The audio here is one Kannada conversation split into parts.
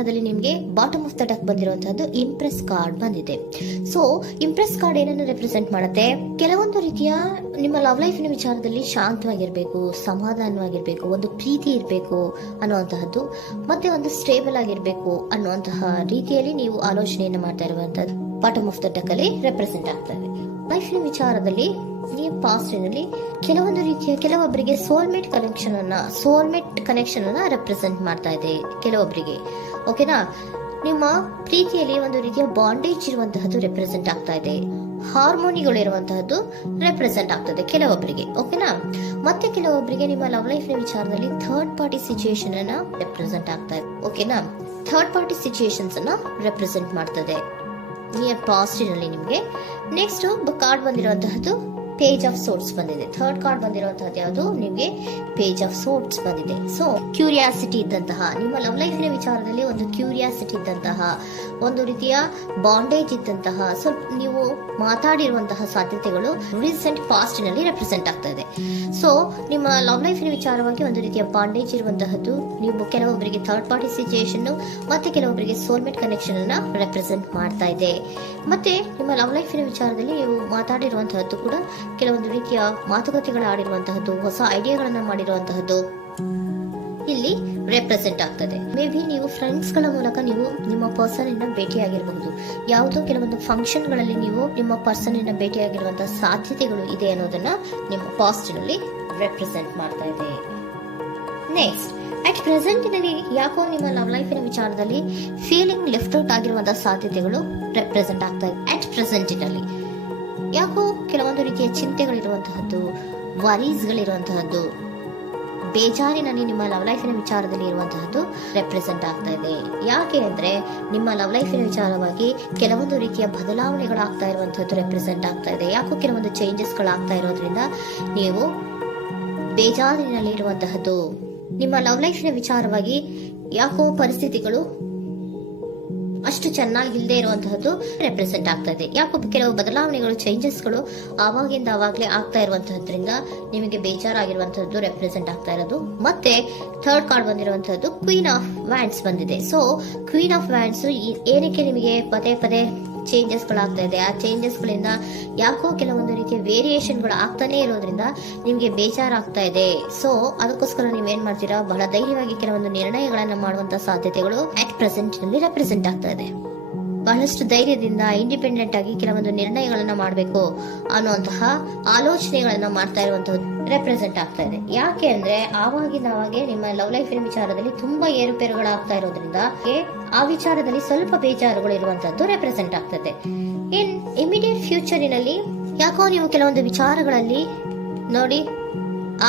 ವಿಚಾರದಲ್ಲಿ ನಿಮಗೆ ಬಾಟಮ್ ಆಫ್ ದ ಡೆಕ್ ಬಂದಿರುವಂತಹದ್ದು ಇಂಪ್ರೆಸ್ ಕಾರ್ಡ್ ಬಂದಿದೆ. ಸೊ ಇಂಪ್ರೆಸ್ ಕಾರ್ಡ್ ಏನನ್ನು ರೆಪ್ರೆಸೆಂಟ್ ಮಾಡುತ್ತೆ? ಕೆಲವೊಂದು ರೀತಿಯ ನಿಮ್ಮ ಲವ್ ಲೈಫಿನ ವಿಚಾರದಲ್ಲಿ ಶಾಂತವಾಗಿರ್ಬೇಕು, ಸಮಾಧಾನವಾಗಿರ್ಬೇಕು, ಒಂದು ಪ್ರೀತಿ ಇರಬೇಕು ಅನ್ನುವಂತಹದ್ದು, ಮತ್ತೆ ಒಂದು ಸ್ಟೇಬಲ್ ಆಗಿರ್ಬೇಕು ಅನ್ನುವಂತಹ ರೀತಿಯಲ್ಲಿ ನೀವು ಆಲೋಚನೆಯನ್ನು ಮಾಡ್ತಾ ಇರುವಂತಹದ್ದು ಬಾಟಮ್ ಆಫ್ ದ ಡೆಕ್ ಅಲ್ಲಿ ರೆಪ್ರೆಸೆಂಟ್ ಆಗ್ತದೆ. ಲೈಫಿನ ವಿಚಾರದಲ್ಲಿ ನೀವು ಪಾಸ್ಟಿನಲ್ಲಿ ಕೆಲವೊಂದು ರೀತಿಯ ಕೆಲವೊಬ್ಬರಿಗೆ ಸೋಲ್ಮೇಟ್ ಕನೆಕ್ಷನ್ ಅನ್ನ ರೆಪ್ರೆಸೆಂಟ್ ಮಾಡ್ತಾ ಇದೆ ಕೆಲವೊಬ್ಬರಿಗೆ. ಓಕೆನಾ? ನಿಮ್ಮ ಪ್ರೀತಿಯಲ್ಲಿ ಒಂದು ರೀತಿಯ ಬಾಂಡೇಜ್ ಇರುವಂತಹದ್ದು ರೆಪ್ರೆಸೆಂಟ್ ಆಗ್ತಾ ಇದೆ. ಹಾರ್ಮೋನಿಗಳು ಇರುವಂತಹದ್ದು ರೆಪ್ರೆಸೆಂಟ್ ಆಗ್ತದೆ ಕೆಲವೊಬ್ಬರಿಗೆ. ಓಕೆನಾ? ಮತ್ತೆ ಕೆಲವೊಬ್ಬರಿಗೆ ನಿಮ್ಮ ಲವ್ ಲೈಫ್ ನ ವಿಚಾರದಲ್ಲಿ ಥರ್ಡ್ ಪಾರ್ಟಿ ಸಿಚುಯೇಷನ್ ಅನ್ನ ರೆಪ್ರೆಸೆಂಟ್ ಆಗ್ತಾ ಇದೆ. ಓಕೆನಾ? ಥರ್ಡ್ ಪಾರ್ಟಿ ಸಿಚುಯೇಷನ್ಸ್ ಅನ್ನ ರೆಪ್ರೆಸೆಂಟ್ ಮಾಡ್ತದೆ ನಿಯರ್ ಪಾಸ್ಟಿನಲ್ಲಿ ನಿಮಗೆ. ನೆಕ್ಸ್ಟ್ ಕಾರ್ಡ್ ಬಂದಿರುವಂತಹದ್ದು ಪೇಜ್ ಆಫ್ ಸೋರ್ಟ್ಸ್ ಬಂದಿದೆ. ಥರ್ಡ್ ಕಾರ್ಡ್ ಬಂದಿರುವಂತಹದ್ದು ಯಾವುದು? ನಿಮಗೆ ಪೇಜ್ ಆಫ್ ಸೋರ್ಟ್ಸ್ ಬಂದಿದೆ. ಸೊ ಕ್ಯೂರಿಯಾಸಿಟಿ ಇದ್ದಂತಹ, ನಿಮ್ಮ ಲವ್ ಲೈಫಿನ ವಿಚಾರದಲ್ಲಿ ಒಂದು ಕ್ಯೂರಿಯಾಸಿಟಿ ಇದ್ದಂತಹ, ಒಂದು ರೀತಿಯ ಬಾಂಡೇಜ್ ಇದ್ದಂತಹ, ಸ್ವಲ್ಪ ನೀವು ಮಾತಾಡಿರುವಂತಹ ಸಾಧ್ಯತೆಗಳು ರೀಸೆಂಟ್ ಪಾಸ್ಟಿನಲ್ಲಿ ರೆಪ್ರೆಸೆಂಟ್ ಆಗ್ತಾ ಇದೆ. ಸೊ ನಿಮ್ಮ ಲವ್ ಲೈಫಿನ ವಿಚಾರವಾಗಿ ಒಂದು ರೀತಿಯ ಬಾಂಡೇಜ್ ಇರುವಂತಹದ್ದು, ನೀವು ಕೆಲವೊಬ್ಬರಿಗೆ ಥರ್ಡ್ ಪಾರ್ಟಿ ಸಿಚುಯೇಷನ್ ಮತ್ತೆ ಕೆಲವೊಬ್ಬರಿಗೆ ಸೋಲ್ಮೇಟ್ ಕನೆಕ್ಷನ್ ಅನ್ನ ರೆಪ್ರೆಸೆಂಟ್ ಮಾಡ್ತಾ ಇದೆ. ಮತ್ತೆ ನಿಮ್ಮ ಲವ್ ಲೈಫಿನ ವಿಚಾರದಲ್ಲಿ ನೀವು ಮಾತಾಡಿರುವಂತಹದ್ದು ಕೂಡ ಕೆಲವೊಂದು ರೀತಿಯ ಮಾತುಕತೆಗಳ ಆಡಿರುವಂತಹದ್ದು, ಹೊಸ ಐಡಿಯಾಗಳನ್ನ ಮಾಡಿರುವಂತಹದ್ದು ಇಲ್ಲಿ ರೆಪ್ರೆಸೆಂಟ್ ಆಗ್ತದೆ. ಮೇ ಬಿ ನೀವು ಫ್ರೆಂಡ್ಸ್ ಗಳ ಮೂಲಕ ನೀವು ನಿಮ್ಮ ಪರ್ಸನ್ ಅನ್ನ ಭೇಟಿಯಾಗಿರಬಹುದು. ಯಾವುದೋ ಕೆಲವೊಂದು ಫಂಕ್ಷನ್ ಗಳಲ್ಲಿ ನೀವು ನಿಮ್ಮ ಪರ್ಸನ್ ಅನ್ನ ಭೇಟಿಯಾಗಿರುವಂತಹ ಸಾಧ್ಯತೆಗಳು ಇದೆ ಅನ್ನೋದನ್ನ ನಿಮ್ಮ ಪಾಸ್ಟಿನಲ್ಲಿ ರೆಪ್ರೆಸೆಂಟ್ ಮಾಡ್ತಾ ಇದೆ. ನೆಕ್ಸ್ಟ್, ಅಟ್ ಪ್ರೆಸೆಂಟಿನಲ್ಲಿ ಯಾಕೋ ನಿಮ್ಮ ಲವ್ ಲೈಫಿನ ವಿಚಾರದಲ್ಲಿ ಫೀಲಿಂಗ್ ಲೆಫ್ಟ್ ಔಟ್ ಆಗಿರುವಂತಹ ಸಾಧ್ಯತೆಗಳು ರೆಪ್ರೆಸೆಂಟ್ ಆಗ್ತಾ ಇದೆ. ಅಟ್ ಪ್ರೆಸೆಂಟಿನಲ್ಲಿ ಯಾಕೋ ಕೆಲವೊಂದು ರೀತಿಯ ಚಿಂತೆಗಳಿರುವಂತಹದ್ದು, ವರೀಸ್ಗಳಿರುವಂತಹದ್ದು, ಬೇಜಾರಿನಲ್ಲಿ ನಿಮ್ಮ ಲವ್ ಲೈಫಿನ ವಿಚಾರದಲ್ಲಿ ಇರುವಂತಹದ್ದು ರೆಪ್ರೆಸೆಂಟ್ ಆಗ್ತಾ ಇದೆ. ಯಾಕೆ ಅಂದ್ರೆ ನಿಮ್ಮ ಲವ್ ಲೈಫಿನ ವಿಚಾರವಾಗಿ ಕೆಲವೊಂದು ರೀತಿಯ ಬದಲಾವಣೆಗಳಾಗ್ತಾ ಇರುವಂತಹದ್ದು ರೆಪ್ರೆಸೆಂಟ್ ಆಗ್ತಾ ಇದೆ. ಯಾಕೋ ಕೆಲವೊಂದು ಚೇಂಜಸ್ಗಳಾಗ್ತಾ ಇರೋದ್ರಿಂದ ನೀವು ಬೇಜಾರಿನಲ್ಲಿ ಇರುವಂತಹದ್ದು. ನಿಮ್ಮ ಲವ್ ಲೈಫಿನ ವಿಚಾರವಾಗಿ ಯಾಕೋ ಪರಿಸ್ಥಿತಿಗಳು ಅಷ್ಟು ಚೆನ್ನಾಗಿಲ್ಲದೆ ಇರುವಂತಹದ್ದು ರೆಪ್ರೆಸೆಂಟ್ ಆಗ್ತಾ ಇದೆ. ಯಾಕೋ ಕೆಲವು ಬದಲಾವಣೆಗಳು, ಚೇಂಜಸ್ಗಳು ಆವಾಗಿಂದ ಆವಾಗಲೇ ಆಗ್ತಾ ಇರುವಂತಹದ್ರಿಂದ ನಿಮಗೆ ಬೇಜಾರಾಗಿರುವಂತಹದ್ದು ರೆಪ್ರೆಸೆಂಟ್ ಆಗ್ತಾ ಇರೋದು. ಮತ್ತೆ ಥರ್ಡ್ ಕಾರ್ಡ್ ಬಂದಿರುವಂತಹದ್ದು ಕ್ವೀನ್ ಆಫ್ ವ್ಯಾಂಡ್ಸ್ ಬಂದಿದೆ. ಸೊ ಕ್ವೀನ್ ಆಫ್ ವ್ಯಾಂಡ್ಸ್ ಏನಕ್ಕೆ ನಿಮಗೆ ಪದೇ ಪದೇ ಚೇಂಜಸ್ ಗಳಾಗ್ತಾ ಇದೆ? ಆ ಚೇಂಜಸ್ ಗಳಿಂದ ಯಾಕೋ ಕೆಲವೊಂದು ರೀತಿಯ ವೇರಿಯೇಷನ್ ಗಳು ಆಗ್ತಾನೆ ಇರೋದ್ರಿಂದ ನಿಮ್ಗೆ ಬೇಜಾರಾಗ್ತಾ ಇದೆ. ಸೊ ಅದಕ್ಕೋಸ್ಕರ ನೀವೇನ್ ಮಾಡ್ತೀರಾ? ಬಹಳ ಧೈರ್ಯವಾಗಿ ಕೆಲವೊಂದು ನಿರ್ಣಯಗಳನ್ನ ಮಾಡುವಂತಹ ಸಾಧ್ಯತೆಗಳು ಅಟ್ ಪ್ರೆಸೆಂಟ್ ನಲ್ಲಿ ರೆಪ್ರೆಸೆಂಟ್ ಆಗ್ತಾ ಇದೆ. ಬಹಳಷ್ಟು ಧೈರ್ಯದಿಂದ ಇಂಡಿಪೆಂಡೆಂಟ್ ಆಗಿ ಕೆಲವೊಂದು ನಿರ್ಣಯಗಳನ್ನ ಮಾಡಬೇಕು ಅನ್ನುವಂತಹ ಆಲೋಚನೆಗಳನ್ನ ಮಾಡ್ತಾ ಇರುವಂತಹದ್ದು ರೆಪ್ರೆಸೆಂಟ್ ಆಗ್ತಾ ಇದೆ. ಯಾಕೆ ಅಂದ್ರೆ ಆವಾಗಿನಾಗೆ ನಿಮ್ಮ ಲವ್ ಲೈಫಿನ ವಿಚಾರದಲ್ಲಿ ತುಂಬಾ ಏರುಪೇರುಗಳಾಗ್ತಾ ಇರೋದ್ರಿಂದ ಆ ವಿಚಾರದಲ್ಲಿ ಸ್ವಲ್ಪ ಬೇಜಾರುಗಳು ಇರುವಂತದ್ದು ರೆಪ್ರೆಸೆಂಟ್ ಆಗ್ತದೆ. ಇನ್ ಇಮಿಡಿಯೇಟ್ ಫ್ಯೂಚರಿನಲ್ಲಿ ಯಾಕೋ ನೀವು ಕೆಲವೊಂದು ವಿಚಾರಗಳಲ್ಲಿ ನೋಡಿ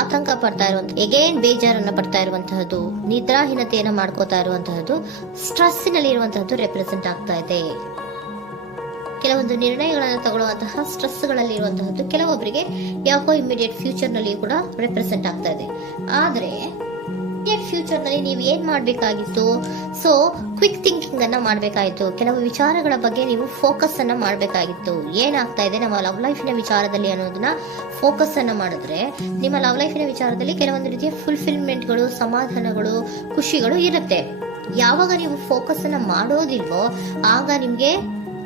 ಆತಂಕ ಪಡ್ತಾ ಇರುವಂತ, ಎಗೇನ್ ಬೇಜಾರನ್ನ ಪಡ್ತಾ ಇರುವಂತಹದ್ದು, ನಿದ್ರಾಹೀನತೆಯನ್ನ ಮಾಡ್ಕೋತಾ ಇರುವಂತಹದ್ದು, ಸ್ಟ್ರೆಸ್ಸಿನಲ್ಲಿ ಇರುವಂತಹದ್ದು ರೆಪ್ರೆಸೆಂಟ್ ಆಗ್ತಾ ಇದೆ. ಕೆಲವೊಂದು ನಿರ್ಣಯಗಳನ್ನು ತಗೊಳ್ಳುವಂತಹ ಸ್ಟ್ರೆಸ್ ಗಳಲ್ಲಿ ಇರುವಂತಹದ್ದು ಕೆಲವೊಬ್ಬರಿಗೆ ಯಾಕೋ ಇಮಿಡಿಯೇಟ್ ಫ್ಯೂಚರ್ ನಲ್ಲಿ ಕೂಡ ರೆಪ್ರೆಸೆಂಟ್ ಆಗ್ತಾ ಇದೆ. ಆದ್ರೆ ಫ್ಯೂಚರ್ ನಲ್ಲಿ ನೀವು ಏನ್ ಮಾಡ್ಬೇಕಾಗಿತ್ತು? ಸೊ ಕ್ವಿಕ್ ಥಿಂಕಿಂಗ್ ಅನ್ನ ಮಾಡ್ಬೇಕಾಗಿತ್ತು. ಕೆಲವು ವಿಚಾರಗಳ ಬಗ್ಗೆ ನೀವು ಫೋಕಸ್ ಅನ್ನ ಮಾಡ್ಬೇಕಾಗಿತ್ತು. ಏನಾಗ್ತಾ ಇದೆ ನಮ್ಮ ಲವ್ ಲೈಫಿನ ವಿಚಾರದಲ್ಲಿ ಅನ್ನೋದನ್ನ ಫೋಕಸ್ ಅನ್ನ ಮಾಡಿದ್ರೆ ನಿಮ್ಮ ಲವ್ ಲೈಫಿನ ವಿಚಾರದಲ್ಲಿ ಕೆಲವೊಂದು ರೀತಿಯ ಫುಲ್ಫಿಲ್ಮೆಂಟ್ಗಳು, ಸಮಾಧಾನಗಳು, ಖುಷಿಗಳು ಇರುತ್ತೆ. ಯಾವಾಗ ನೀವು ಫೋಕಸ್ ಅನ್ನ ಮಾಡೋದಿಲ್ವೋ ಆಗ ನಿಮ್ಗೆ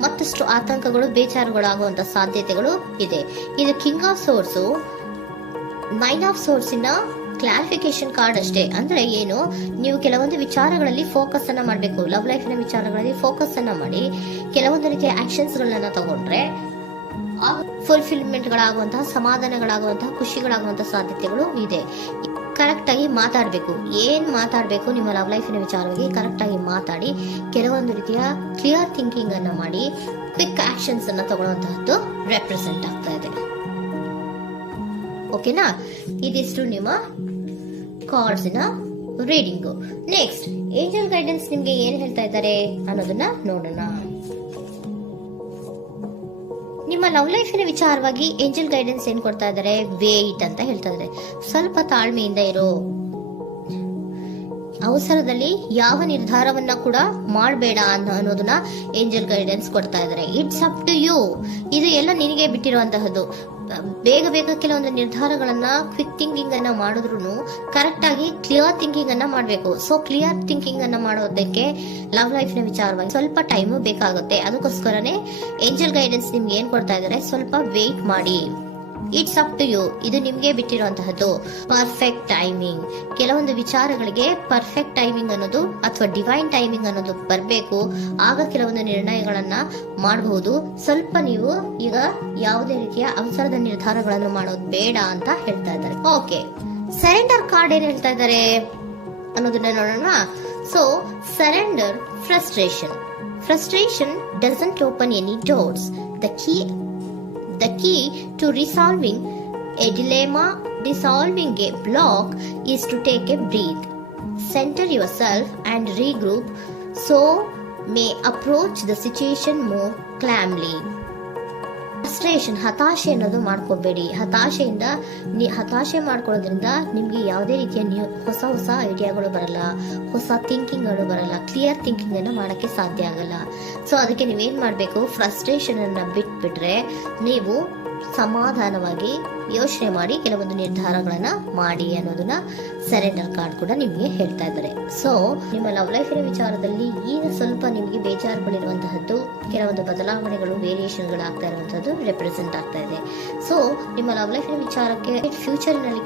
ಮತ್ತಷ್ಟು ಆತಂಕಗಳು, ಬೇಜಾರುಗಳು ಆಗುವಂತ ಸಾಧ್ಯತೆಗಳು ಇದೆ. ಇದು king of swords, nine of swords ಇನ ಕ್ಲಾರಿಫಿಕೇಶನ್ ಕಾರ್ಡ್ ಅಷ್ಟೇ. ಅಂದ್ರೆ ಏನು? ನೀವು ಕೆಲವೊಂದು ವಿಚಾರಗಳಲ್ಲಿ ಫೋಕಸ್ ಅನ್ನ ಮಾಡಬೇಕು. ಲವ್ ಲೈಫಿನ ವಿಚಾರಗಳಲ್ಲಿ ಫೋಕಸ್ ಅನ್ನ ಮಾಡಿ ಕೆಲವೊಂದು ರೀತಿಯ ಆಕ್ಷನ್ಸ್ ಗಳನ್ನ ತಗೊಂಡ್ರೆ ಫುಲ್ಫಿಲ್ಮೆಂಟ್ ಗಳಾಗುವಂತಹ, ಸಮಾಧಾನಗಳಾಗುವಂತಹ, ಖುಷಿಗಳಾಗುವಂತಹ ಸಾಧ್ಯತೆಗಳು ಇದೆ. ಕರೆಕ್ಟ್ ಆಗಿ ಮಾತಾಡಬೇಕು. ಏನ್ ಮಾತಾಡಬೇಕು ನಿಮ್ಮ ಲವ್ ಲೈಫಿನ ವಿಚಾರವಾಗಿ ಕರೆಕ್ಟ್ ಆಗಿ ಮಾತಾಡಿ ಕೆಲವೊಂದು ರೀತಿಯ ಕ್ಲಿಯರ್ ಥಿಂಕಿಂಗ್ ಅನ್ನ ಮಾಡಿ ಕ್ವಿಕ್ ಆಕ್ಷನ್ಸ್ ಅನ್ನ ತಗೊಳ್ಳುವಂತಹದ್ದು ರೆಪ್ರೆಸೆಂಟ್ ಆಗ್ತಾ ಇದೆ. ಓಕೆನಾ? ಇದಿಷ್ಟು ನಿಮ್ಮ ಕಾರ್ಡ್ಸ್ ನ ರೀಡಿಂಗು. ನೆಕ್ಸ್ಟ್, ಏಂಜಲ್ ಗೈಡೆನ್ಸ್ ನಿಮ್ಗೆ ಏನ್ ಹೇಳ್ತಾ ಇದ್ದಾರೆ ಅನ್ನೋದನ್ನ ನೋಡೋಣ. ನಿಮ್ಮ ಲವ್ ಲೈಫಿನ ವಿಚಾರವಾಗಿ ಏಂಜಲ್ ಗೈಡೆನ್ಸ್ ಏನ್ ಕೊಡ್ತಾ ಇದ್ದಾರೆ? ವೇಟ್ ಅಂತ ಹೇಳ್ತಾ ಇದ್ದಾರೆ. ಸ್ವಲ್ಪ ತಾಳ್ಮೆಯಿಂದ ಇರೋ. ಅವಸರದಲ್ಲಿ ಯಾವ ನಿರ್ಧಾರವನ್ನ ಕೂಡ ಮಾಡಬೇಡ ಅನ್ನೋದನ್ನ ಏಂಜಲ್ ಗೈಡೆನ್ಸ್ ಕೊಡ್ತಾ ಇದ್ದಾರೆ. It's up to you. ಇದು ಎಲ್ಲ ನಿನಗೆ ಬಿಟ್ಟಿರುವಂತಹದ್ದು. ಬೇಗ ಬೇಗ ಕೆಲವೊಂದು ನಿರ್ಧಾರಗಳನ್ನ ಕ್ವಿಕ್ ಥಿಂಕಿಂಗ್ ಅನ್ನ ಮಾಡಿದ್ರು ಕರೆಕ್ಟ್ ಆಗಿ ಕ್ಲಿಯರ್ ಥಿಂಕಿಂಗ್ ಅನ್ನ ಮಾಡಬೇಕು. ಸೊ ಕ್ಲಿಯರ್ ಥಿಂಕಿಂಗ್ ಅನ್ನ ಮಾಡೋದಕ್ಕೆ ಲವ್ ಲೈಫ್ ನ ವಿಚಾರವಾಗಿ ಸ್ವಲ್ಪ ಟೈಮ್ ಬೇಕಾಗುತ್ತೆ. ಅದಕ್ಕೋಸ್ಕರನೇ ಏಂಜಲ್ ಗೈಡೆನ್ಸ್ ನಿಮ್ಗೆ ಏನ್ ಕೊಡ್ತಾ ಇದಾರೆ, ಸ್ವಲ್ಪ ವೇಟ್ ಮಾಡಿ. ಇಟ್ಸ್ ಅಪ್ ಟು ಯು, ಇದು ನಿಮ್ಗೆ ಬಿಟ್ಟಿರುವಂತಹದ್ದು. ಪರ್ಫೆಕ್ಟ್ ಟೈಮಿಂಗ್, ಕೆಲವೊಂದು ವಿಚಾರಗಳಿಗೆ ಪರ್ಫೆಕ್ಟ್ ಟೈಮಿಂಗ್ ಅನ್ನೋದು ಅಥವಾ ಡಿವೈನ್ ಟೈಮಿಂಗ್ ಅನ್ನೋದು ಬರಬೇಕು. ಆಗ ಕೆಲವೊಂದು ನಿರ್ಣಯಗಳನ್ನ ಮಾಡಬಹುದು. ಸ್ವಲ್ಪ ನೀವು ಈಗ ಯಾವುದೇ ರೀತಿಯ ಅವಸರದ ನಿರ್ಧಾರಗಳನ್ನು ಮಾಡೋದು ಬೇಡ ಅಂತ ಹೇಳ್ತಾ ಇದ್ದಾರೆ. ಓಕೆ, ಸರೆಂಡರ್ ಕಾರ್ಡ್ ಏನ್ ಹೇಳ್ತಾ ಇದ್ದಾರೆ ಅನ್ನೋದನ್ನ ನೋಡೋಣ. So surrender frustration doesn't open any doors. The key to resolving a dilemma, dissolving a block, is to take a breath, center yourself and regroup, so may approach the situation more calmly. Frustration, ಹತಾಶೆ ಅನ್ನೋದು ಮಾಡ್ಕೋಬೇಡಿ. ಹತಾಶೆ ಮಾಡ್ಕೊಳ್ಳೋದ್ರಿಂದ ನಿಮ್ಗೆ ಯಾವುದೇ ರೀತಿಯ ಹೊಸ ಐಡಿಯಾಗಳು ಬರಲ್ಲ, ಹೊಸ ಥಿಂಕಿಂಗ್ಗಳು ಬರಲ್ಲ, ಕ್ಲಿಯರ್ ಥಿಂಕಿಂಗ್ ಅನ್ನ ಮಾಡಕ್ಕೆ ಸಾಧ್ಯ ಆಗಲ್ಲ. ಸೊ ಅದಕ್ಕೆ ನೀವೇನ್ ಮಾಡ್ಬೇಕು, ಫ್ರಸ್ಟ್ರೇಷನ್ ಅನ್ನ ಬಿಟ್ಬಿಟ್ರೆ ನೀವು ಸಮಾಧಾನವಾಗಿ ಯೋಚನೆ ಮಾಡಿ ಕೆಲವೊಂದು ನಿರ್ಧಾರಗಳನ್ನ ಮಾಡಿ ಅನ್ನೋದನ್ನ ಸರೆಂಡರ್ ಕಾರ್ಡ್ ಕೂಡ ನಿಮ್ಗೆ ಹೇಳ್ತಾ ಇದ್ದಾರೆ. ಸೊ ನಿಮ್ಮ ಲವ್ ಲೈಫಿನ ವಿಚಾರದಲ್ಲಿ ಈಗ ಸ್ವಲ್ಪ ನಿಮ್ಗೆ ಬೇಜಾರುಗಳಿರುವಂತಹದ್ದು, ಕೆಲವೊಂದು ಬದಲಾವಣೆಗಳು, ವೇರಿಯೇಷನ್ಗಳು ಆಗ್ತಾ ಇರುವಂತದ್ದು ರೆಪ್ರೆಸೆಂಟ್ ಆಗ್ತಾ ಇದೆ. ಸೊ ನಿಮ್ಮ ಲವ್ ಲೈಫಿನ ವಿಚಾರಕ್ಕೆ ಫ್ಯೂಚರ್ನಲ್ಲಿ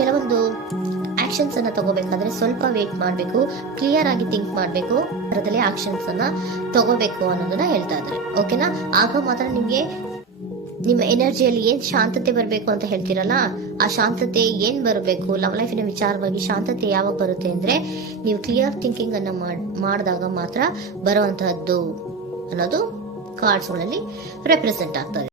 ಕೆಲವೊಂದು ಆಕ್ಷನ್ಸ್ ಅನ್ನ ತಗೋಬೇಕಾದ್ರೆ ಸ್ವಲ್ಪ ವೇಟ್ ಮಾಡಬೇಕು, ಕ್ಲಿಯರ್ ಆಗಿ ಥಿಂಕ್ ಮಾಡಬೇಕು, ಅದರಲ್ಲೇ ಆಕ್ಷನ್ಸ್ ಅನ್ನ ತಗೋಬೇಕು ಅನ್ನೋದನ್ನ ಹೇಳ್ತಾ ಇದ್ದಾರೆ. ಓಕೆನಾ? ಆಗ ಮಾತ್ರ ನಿಮ್ಗೆ ನಿಮ್ಮ ಎನರ್ಜಿಯಲ್ಲಿ ಏನ್ ಶಾಂತತೆ ಬರಬೇಕು ಅಂತ ಹೇಳ್ತೀರಲ್ಲ, ಆ ಶಾಂತತೆ ಏನ್ ಬರಬೇಕು, ಲವ್ ಲೈಫಿನ ವಿಚಾರವಾಗಿ ಶಾಂತತೆ ಯಾವಾಗ ಬರುತ್ತೆ ಅಂದ್ರೆ ನೀವು ಕ್ಲಿಯರ್ ಥಿಂಕಿಂಗ್ ಅನ್ನ ಮಾಡಿದಾಗ ಮಾತ್ರ ಬರುವಂತಹದ್ದು ಅನ್ನೋದು ಕಾರ್ಡ್ಸ್ ಗಳಲ್ಲಿ ರೆಪ್ರೆಸೆಂಟ್ ಆಗ್ತದೆ.